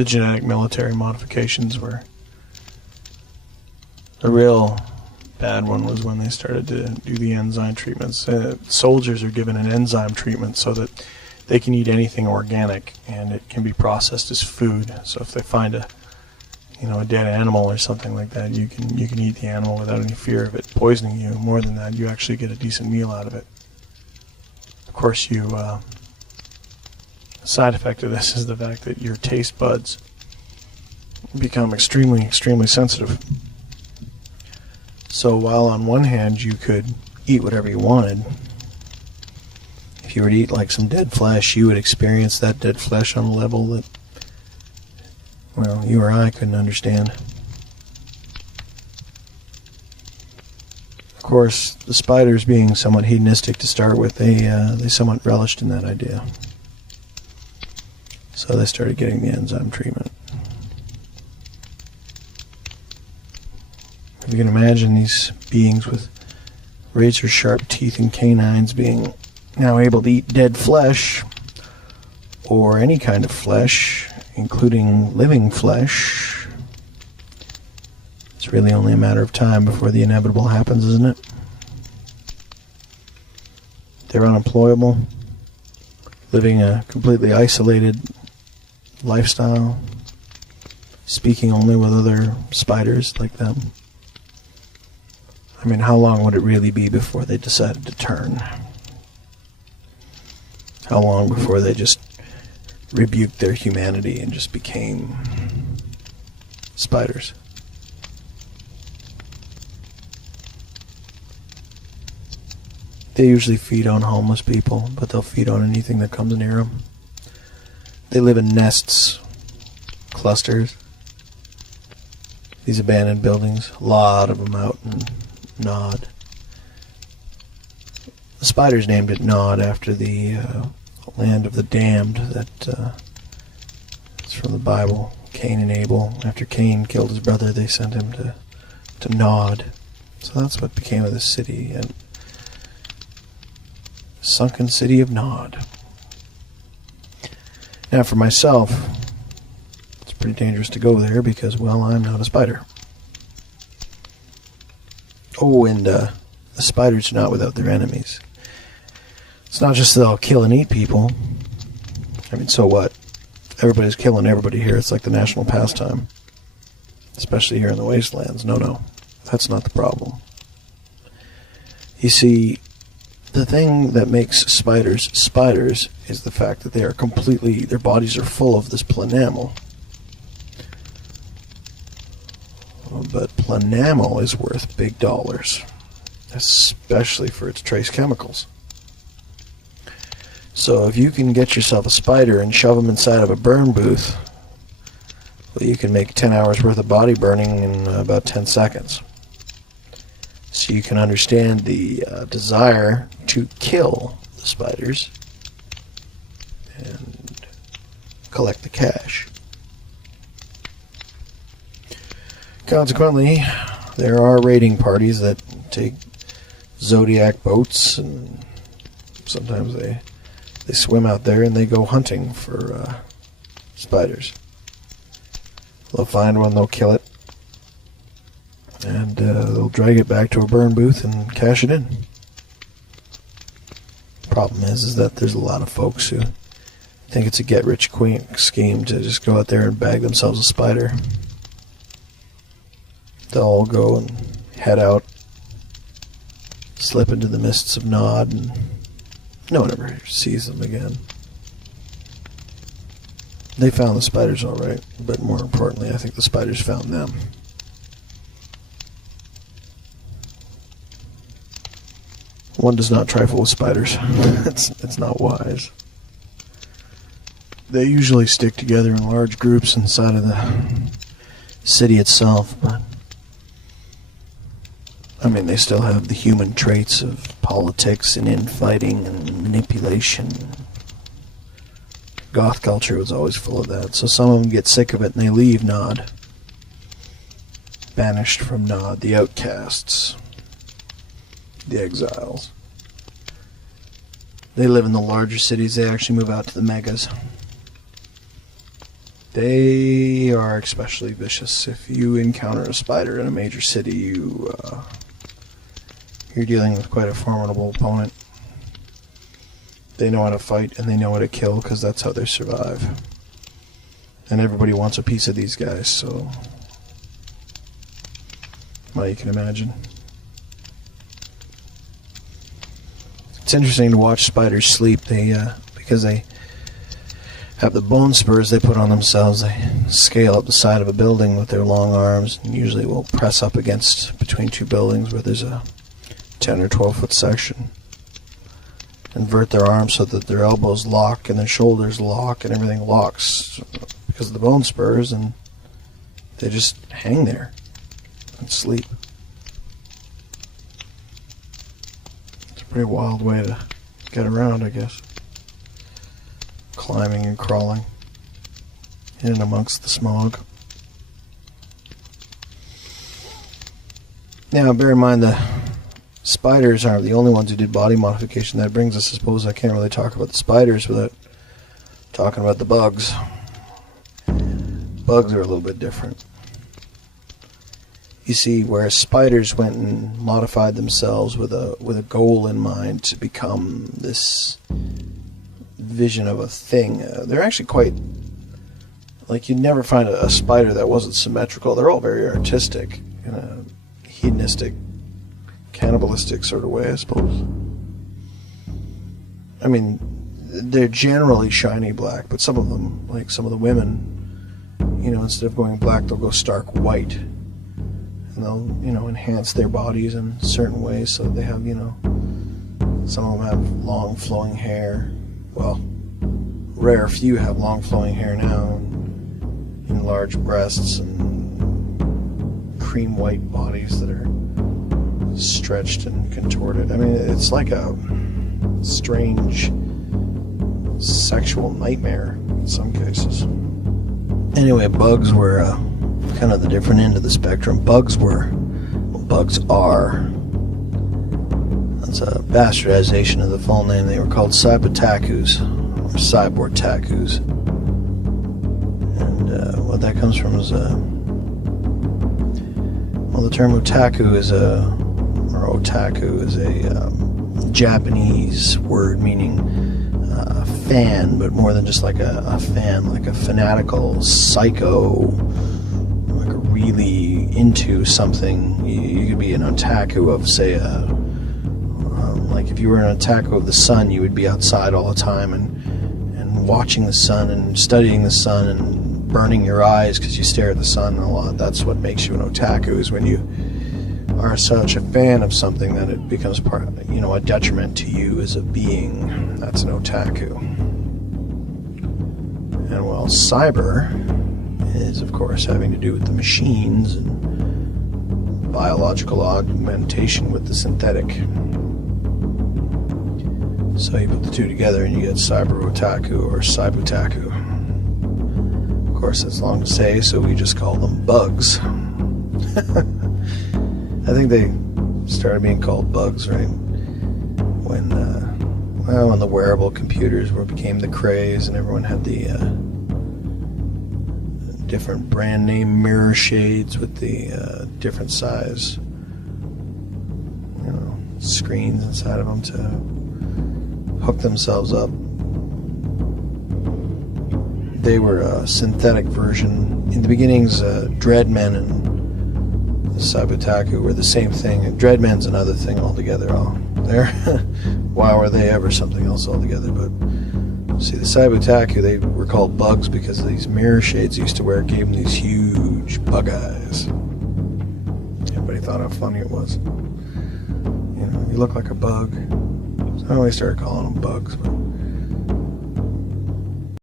the genetic military modifications were... The real bad one was when they started to do the enzyme treatments. Soldiers are given an enzyme treatment so that they can eat anything organic, and it can be processed as food. So if they find a dead animal or something like that, you can eat the animal without any fear of it poisoning you. More than that, you actually get a decent meal out of it. Of course, a side effect of this is the fact that your taste buds become extremely, extremely sensitive. So while on one hand you could eat whatever you wanted, if you were to eat like some dead flesh, you would experience that dead flesh on a level that, well, you or I couldn't understand. Of course, the spiders being somewhat hedonistic to start with, they somewhat relished in that idea. So they started getting the enzyme treatment. If you can imagine these beings with razor-sharp teeth and canines being now able to eat dead flesh, or any kind of flesh, including living flesh, it's really only a matter of time before the inevitable happens, isn't it? They're unemployable, living a completely isolated lifestyle, speaking only with other spiders like them. I mean, how long would it really be before they decided to turn? How long before they just rebuked their humanity and just became spiders? They usually feed on homeless people, but they'll feed on anything that comes near them. They live in nests, clusters, these abandoned buildings, a lot of them out in Nod. The spiders named it Nod after the land of the damned that it's from the Bible. Cain and Abel. After Cain killed his brother, they sent him to Nod. So that's what became of the city, and sunken city of Nod. Now for myself, it's pretty dangerous to go there because, well, I'm not a spider. Oh, and the spiders are not without their enemies. It's not just that they'll kill and eat people. I mean, so what? Everybody's killing everybody here. It's like the national pastime. Especially here in the wastelands. No. That's not the problem. You see, the thing that makes spiders spiders is the fact that they are completely, their bodies are full of this planamel. But planamel is worth big dollars, especially for its trace chemicals. So if you can get yourself a spider and shove them inside of a burn booth, well, you can make 10 hours worth of body burning in about 10 seconds. So you can understand the desire to kill the spiders and collect the cash. Consequently, there are raiding parties that take Zodiac boats, and sometimes they swim out there and they go hunting for spiders. They'll find one, they'll kill it, and they'll drag it back to a burn booth and cash it in. Problem is that there's a lot of folks who think it's a get-rich-quick scheme to just go out there and bag themselves a spider. They'll all go and head out, slip into the mists of Nod, and no one ever sees them again. They found the spiders all right, but more importantly, I think the spiders found them. One does not trifle with spiders. It's not wise. They usually stick together in large groups inside of the city itself, but I mean, they still have the human traits of politics and infighting and manipulation. Goth culture was always full of that, so some of them get sick of it and they leave Nod. Banished from Nod, the outcasts, the exiles. They live in the larger cities, they actually move out to the megas. They are especially vicious. If you encounter a spider in a major city, you're dealing with quite a formidable opponent. They know how to fight and they know how to kill because that's how they survive. And everybody wants a piece of these guys, so... well, you can imagine. It's interesting to watch spiders sleep. Because they have the bone spurs they put on themselves, they scale up the side of a building with their long arms, and usually will press up against between two buildings where there's a 10 or 12 foot section. Invert their arms so that their elbows lock and their shoulders lock and everything locks because of the bone spurs, and they just hang there and sleep. It's a pretty wild way to get around, I guess. Climbing and crawling in and amongst the smog. Now, bear in mind the spiders aren't the only ones who did body modification. That brings us, I suppose, I can't really talk about the spiders without talking about the bugs. Bugs are a little bit different. You see, whereas spiders went and modified themselves with a goal in mind to become this vision of a thing, they're actually quite, like, you'd never find a spider that wasn't symmetrical. They're all very artistic in a hedonistic, cannibalistic sort of way, I suppose. I mean, they're generally shiny black, but some of them, like some of the women, instead of going black, they'll go stark white. And they'll, enhance their bodies in certain ways so that they have, some of them have long flowing hair. Well, rare few have long flowing hair now, and enlarged breasts and cream white bodies that are stretched and contorted. I mean, it's like a strange sexual nightmare in some cases. Anyway, bugs were kind of the different end of the spectrum. Bugs are. That's a bastardization of the full name. They were called Cybertakus, or cyborg takus. And what that comes from is the term otaku is a Japanese word meaning fan, but more than just like a fan, like a fanatical psycho, like a really into something. You could be an otaku of, say, like if you were an otaku of the sun, you would be outside all the time and watching the sun and studying the sun and burning your eyes because you stare at the sun a lot. That's what makes you an otaku, is when you are such a fan of something that it becomes part of, a detriment to you as a being. That's an otaku. And well, cyber is, of course, having to do with the machines and biological augmentation with the synthetic. So you put the two together and you get cyber otaku or cybutaku. Of course, that's long to say, so we just call them bugs. I think they started being called bugs, right? When the wearable computers became the craze, and everyone had the different brand name mirror shades with the different size, screens inside of them to hook themselves up. They were a synthetic version. In the beginnings, Dreadmen and Sabutaku were the same thing. And Dreadmen's another thing altogether. Why were they ever something else altogether? But see, the Sabutaku, they were called bugs because of these mirror shades they used to wear. Gave them these huge bug eyes. Everybody thought how funny it was. You look like a bug. So I always started calling them bugs. But